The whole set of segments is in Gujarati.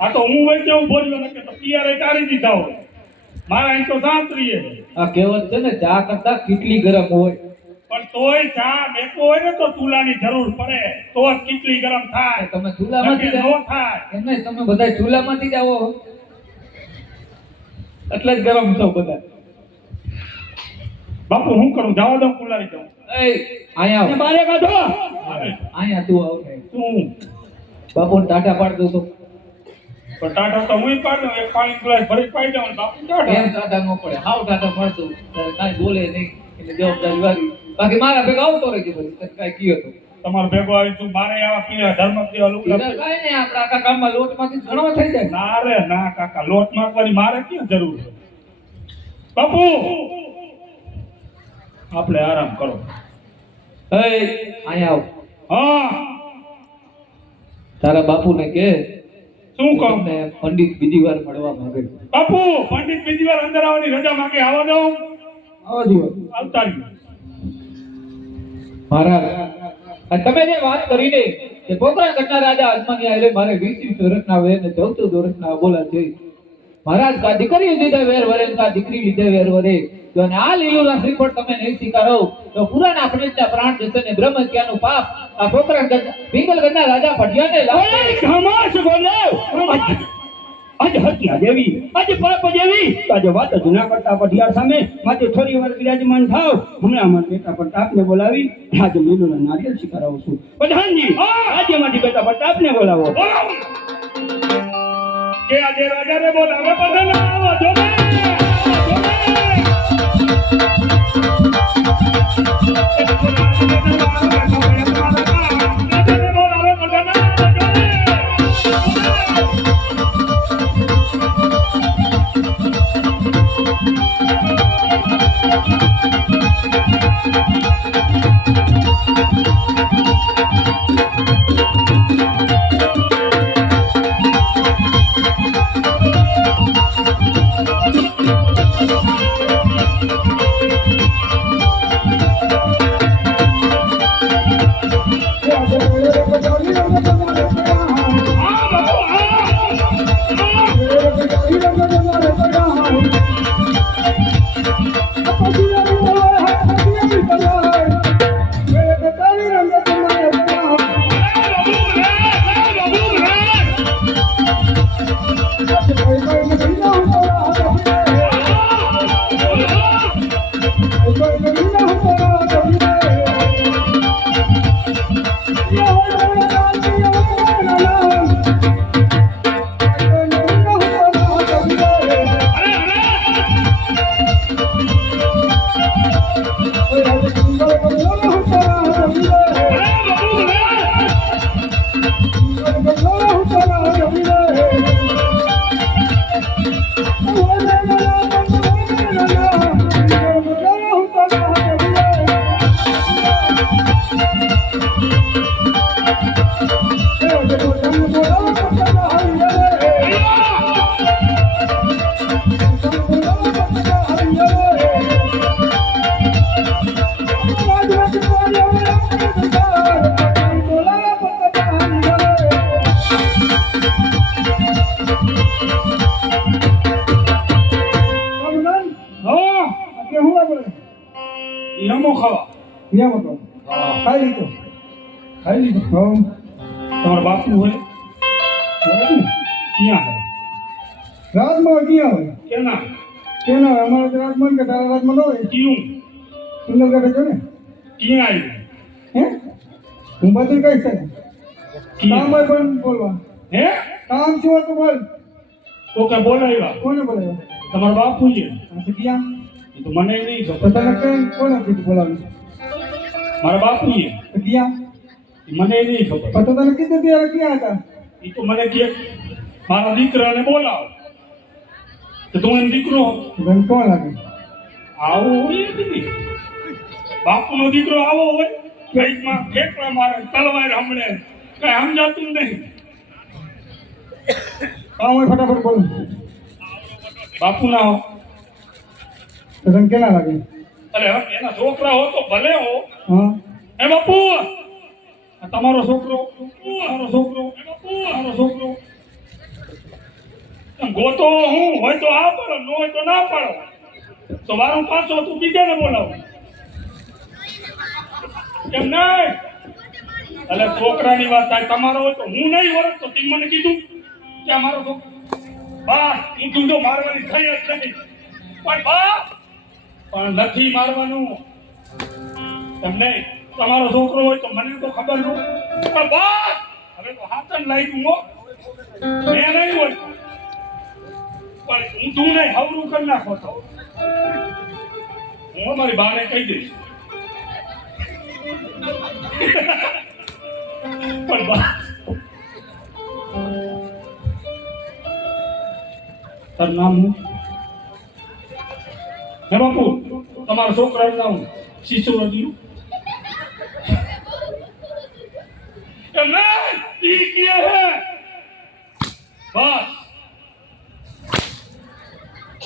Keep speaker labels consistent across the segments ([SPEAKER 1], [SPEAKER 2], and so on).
[SPEAKER 1] આ તો હું વચ્ચે ઊભો રહ્યો નકે તો પિયારે કાઢી દીધા હોય. મારા અહીં તો શાંત રહીએ
[SPEAKER 2] આ કહેવત છે ને ચા કરતા કેટલી ગરમ હોય.
[SPEAKER 1] પણ તોય ચા મેકો હોય ને તો ચૂલાની જરૂર પડે. તો જ કેટલી ગરમ થાય.
[SPEAKER 2] તમે ચૂલામાંથી
[SPEAKER 1] નકે થાય.
[SPEAKER 2] એમ નહીં તમે બધા ચૂલામાંથી જ આવો એટલે જ ગરમ છો બધા.
[SPEAKER 1] બાપુ હું કરું? જાવ દઉં કુલારી દઉં.
[SPEAKER 2] એ અહીંયા
[SPEAKER 1] મારે કાઢો.
[SPEAKER 2] અહીંયા તું આવ. ને.
[SPEAKER 1] તું
[SPEAKER 2] બાપુ ટાટા પાડ દઉં તો
[SPEAKER 1] પણ ટાટા તો હું પાડ દઉં એક પાણી ગ્લાસ ભરી પાઈ દઉં બાપુ
[SPEAKER 2] એમ
[SPEAKER 1] ટાટા
[SPEAKER 2] ટાટા ન પડે હાવ ટાટા પાડતું કાંઈ બોલે નહીં એટલે જવાબદારી વાળી. બાકી મારા ભેગા આવતો રહેજો પછી કાંઈ કયો તો.
[SPEAKER 1] તમારો ભેગો આવી તું મારે આવા પીવા ધર્મ પીવા લુગડા
[SPEAKER 2] કાંઈ નહીં આપણા આખા લોટમાંથી ઘણો થઈ જાય.
[SPEAKER 1] ના રે ના કાકા લોટ મારવાની મારે ક્યાં જરૂર છે બાપુ! આપણે આરામ કરો.
[SPEAKER 2] એ અહીંયા આવ.
[SPEAKER 1] હા.
[SPEAKER 2] તારા બાપુને કે
[SPEAKER 1] શું કહું
[SPEAKER 2] ને? પંડિત બીજી વાર મળવા માંગે
[SPEAKER 1] બાપુ પંડિત બીજી વાર અંદર આવવાની રજા માંગે આવવા દો.
[SPEAKER 2] આવો જો
[SPEAKER 1] આવતા
[SPEAKER 2] મહારાજ તમે જે વાત કરીને કે પોકરણ ઘટના રાજા અજમાની આલે મારે વીસ વીસ વર્ષના વેર ને ચૌદ ચૌદ વર્ષના બોલા છે. મહારાજ કા દીકરી લીધે વેર વરે કા દીકરી લીધે વેર વરે? જો અને આ લીલું શ્રીફળ તમે નહીં સ્વીકારો. તો પુરાના પંડિતના પ્રાણ જશે ને બ્રહ્મ હત્યાનું પાપ આ પોકરણ પિંગલ કરનાર રાજા ભટિયાને લાગે
[SPEAKER 3] ખમાસ બોલે! આજ હત્યા જેવી આજ પાપ જેવી આજે વાત જ ના કરતા પઢિયાર સામે. માટે થોડી વાર બિરાજમાન થાવ. હમણાં અમારા બેટા પ્રતાપને બોલાવી. આજે લીલુના નારિયેલ સ્વીકારાવું છું. પ્રધાનજી! આજે મારી બેટા પ્રતાપને બોલાવો.
[SPEAKER 1] કે આજે રાજાને બોલાવે પ્રધાન આવો જો ને, આવો ખાવા
[SPEAKER 3] ખાઈ લીધો.
[SPEAKER 1] ખાઈ લીધો.
[SPEAKER 3] હમ.
[SPEAKER 1] તમારા બાપુ હોય? ક્યાં હે
[SPEAKER 3] રાજમાં ક્યાં હોય?
[SPEAKER 1] કેના
[SPEAKER 3] કેના હોય અમારા તો રાજમાં કે તારા રાજમાં ન હોય?
[SPEAKER 1] ક્યું
[SPEAKER 3] સુંદર કરે છો ને?
[SPEAKER 1] ક્યાં આવ્યું
[SPEAKER 3] હે? હું બધું કઈ શકે કામ હોય પણ બોલવા
[SPEAKER 1] હે?
[SPEAKER 3] કામ છું હતું બોલ.
[SPEAKER 1] તો કે બોલાવ્યા?
[SPEAKER 3] કોને બોલાવ્યો?
[SPEAKER 1] તમારા બાપુ છે
[SPEAKER 3] આ તો ક્યાં
[SPEAKER 1] તો મને નહીં
[SPEAKER 3] તો તને કઈ કોને કીધું બોલાવ્યું?
[SPEAKER 1] મારા બાપુ છે
[SPEAKER 3] ક્યાં
[SPEAKER 1] મને નહીં ખબર.
[SPEAKER 3] તો તને કીધું ત્યારે ક્યાં હતા.
[SPEAKER 1] એ તો મને કે મારા દીકરાને બોલાવ. તો તું એનો દીકરો?
[SPEAKER 3] તને કોણ લાગે?
[SPEAKER 1] આવો હોય જ બાપુનો દીકરો આવો હોય કઈકમાં ઠેકડા મારે તલવાર હમણે કઈ સમજાતું નહીં.
[SPEAKER 3] આવો ફટાફટ બોલ.
[SPEAKER 1] બાપુ ના હો
[SPEAKER 3] તને કેના લાગે?
[SPEAKER 1] અરે એના છોકરા હો તો ભલે હો. એ બાપુ તમારો છોકરો તમારો છોકરો એ બાપુ તમારો છોકરો. ગોતો હું હોય તો આ પડો ન હોય તો ના પડો. તો મારું પાછો તું બીજાને બોલાવ. કેમ નહીં. એટલે છોકરાની વાત થાય તમારો હોય તો હું નહીં ઓળખતો તે મને કીધું કે મારો છોકરો. બા હું તું તો મારવાની થઈ જ નથી. પણ બા પણ નથી મારવાનું. એમ નહીં તમારો છોકરો હોય તો મને તો ખબર ન. પણ બસ! હવે તો હાથન લાગ્યું હો. મેં નહીં હોય. પણ હું તું નહીં હવરું કરી નાખો તો. હું મારી બાને કહી દઈશ. પણ બસ. તારું નામ હું હે બાપુ તમારા છોકરા નામ શિશુ રજ્યું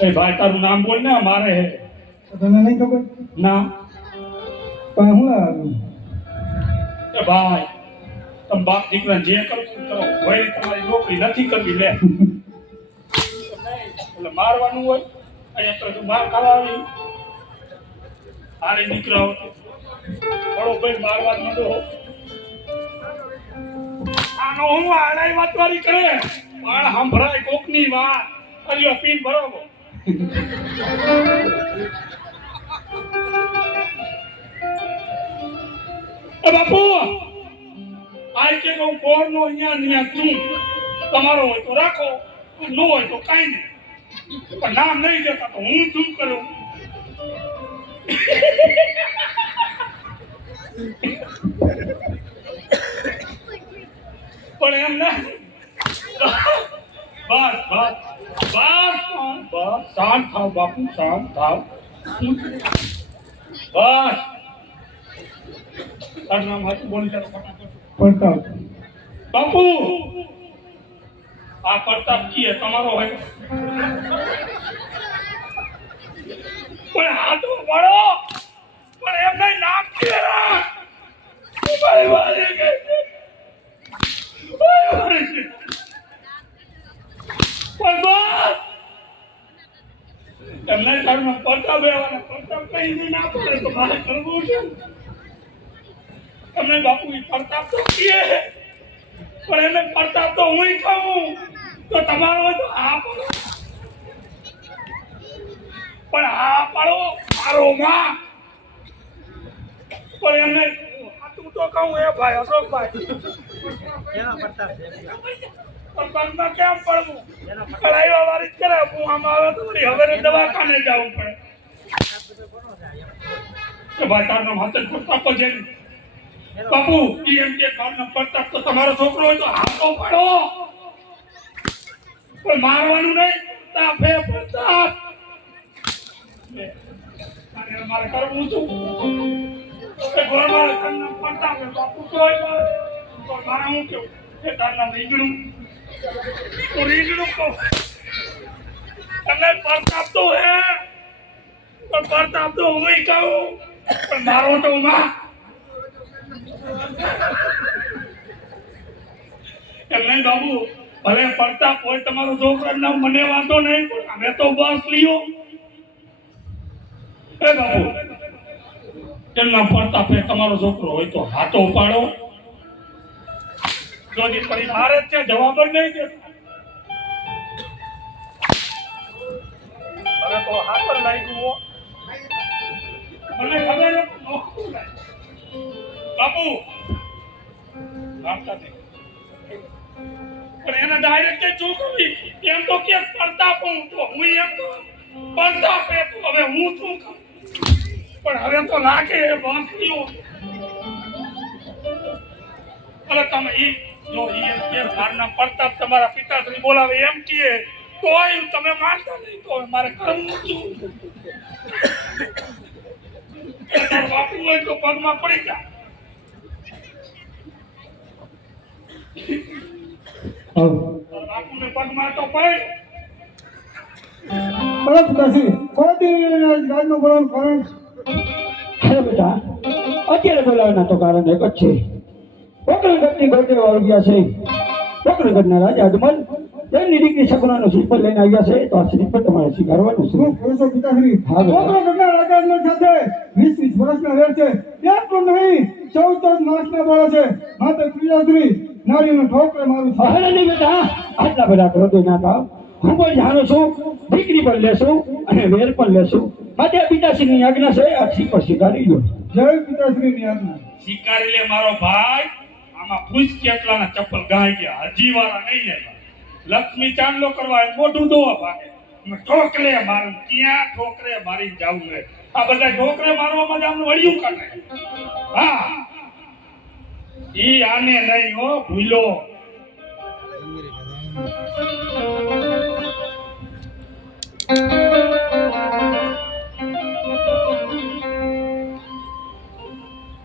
[SPEAKER 1] એ ભાઈ તારું નામ બોલ ને મારે હે.
[SPEAKER 4] તને નહીં ખબર?
[SPEAKER 1] ના.
[SPEAKER 4] પણ હું
[SPEAKER 1] એ ભાઈ તમે બાપ દીકરા જે કરવું કરો. તમારી નોકરી નથી કરવી લે. એટલે મારવાનું હોય. અહીંયા તો તું માર ખાવા આવી આરે દીકરાઓ થોડો ભાઈ મારવા દો આનો હું આડાઈ વાતવારી કરે? પણ સંભળાય કોકની વાત. પીન બરોબર. બાપુ, આ કે હું કોણ નો અહીંયા અહીંયા છું. તમારો હોય તો રાખો નો હોય તો કાંઈ નહીં. પણ નામ નહીં દેતા તો હું શું કરું? પણ એમ ના. બસ બસ બસ બસ શાંત થાવ બાપુ શાંત થાવ. બસ તારું નામ બોલી ચાલો ફટાફટ. બાપુ! આ પ્રતાપ કી તમારો હોય. પણ હાથો પડો. પણ એમ નામ કે મારી કઈ નહીં તો મારે કરવું છે. તમને બાપુ એ પ્રતાપ તો કીએ. પણ એને પડતા તો હું કહું તો તમારો હોય તો આ પડો. પણ આ પડો મારો માં. પણ એમને તું તો કહું એ ભાઈ અશોકભાઈ પણ પગમાં કેમ પડવું? કઢાઈવા વાળી જ કરે હું આમ આવે તો હવે દવાખાને જવું પડે. ભાઈ તારનો હાથે જ એમ. બાપુ એમ કે કોલ નંબર તક તો તમારો છોકરો હોય તો હાથો પાડો પણ મારવાનું નહીં તાફે પ્રતાપ અને મારે કરવું છું મારે. હું કેવું? તારના રીંગણું. તો કહું. તમને પ્રતાપ તો હે. પણ પ્રતાપ તો હું કહું. પણ મારો તો માં એમ નહીં બાબુ, ભલે પડતા હોય તમારો છોકરો નામ મને વાંધો નહીં અમે તો બસ લ્યો. એ બાબુ, એમના પડતા એ તમારો છોકરો હોય તો હાથો ઉપાડો. જો દીકરી મારે છે, જવાબ જ નહીં દેતો. બાપુ એ એ અરે તમે ઈ જો એમ કે મારના પ્રતાપ તમારા પિતાશ્રી બોલાવે એમ કે, તોય તમે માનતા નહીં તો મારે કરવું શું બાપુ હોય તો પગમાં પડી જા
[SPEAKER 4] આવ.
[SPEAKER 1] બાપુને પગમાં તો પડે
[SPEAKER 4] બરાબર કાશી કોઈ રાજનું બોલવાનું કારણ.
[SPEAKER 3] હે બેટા અત્યારે બોલાવવાના તો કારણ એક જ છે. પોકરણગઢની ગઢે વાળવ્યા છે. પોકરણગઢના રાજા અજમલ તેમની દીકરી સગુણાનો શ્રીફળ લઈને આવ્યા છે. તો આ શ્રીફળ તમારે સ્વીકારવાનું છે.
[SPEAKER 4] પિતાશ્રી? સાથે વીસ વીસ વર્ષના રહે છે. એટલું નહીં ચૌદ ચૌદ માસના બાળો છે. માત્ર પિતાશ્રી નારીનો ઠોકરે મારું છે.
[SPEAKER 3] નહીં બેટા આટલા બધા ક્રોધો ના થાવ. હું પણ જાણું છું દીકરી પણ લેશું અને વેર પણ લેશું. માટે પિતાશ્રીની આજ્ઞા છે આ પર સ્વીકારી લો
[SPEAKER 4] જય પિતાશ્રીની આજ્ઞા.
[SPEAKER 1] સ્વીકારી લે મારો ભાઈ. આમાં પૂછ કેટલાના ચપ્પલ ગાઈ ગયા હજી વાળા નહીં આવ્યા લક્ષ્મી ચાંદલો કરવા એ મોઢું દોવા ભાગે. ઠોકરે મારું ક્યાં ઠોકરે મારી જવું રે? આ બધા ઠોકરે મારવામાં જ આમનું વળ્યું કાઢે. હા. ઈ આને નહીં હો ભૂલો Thank you.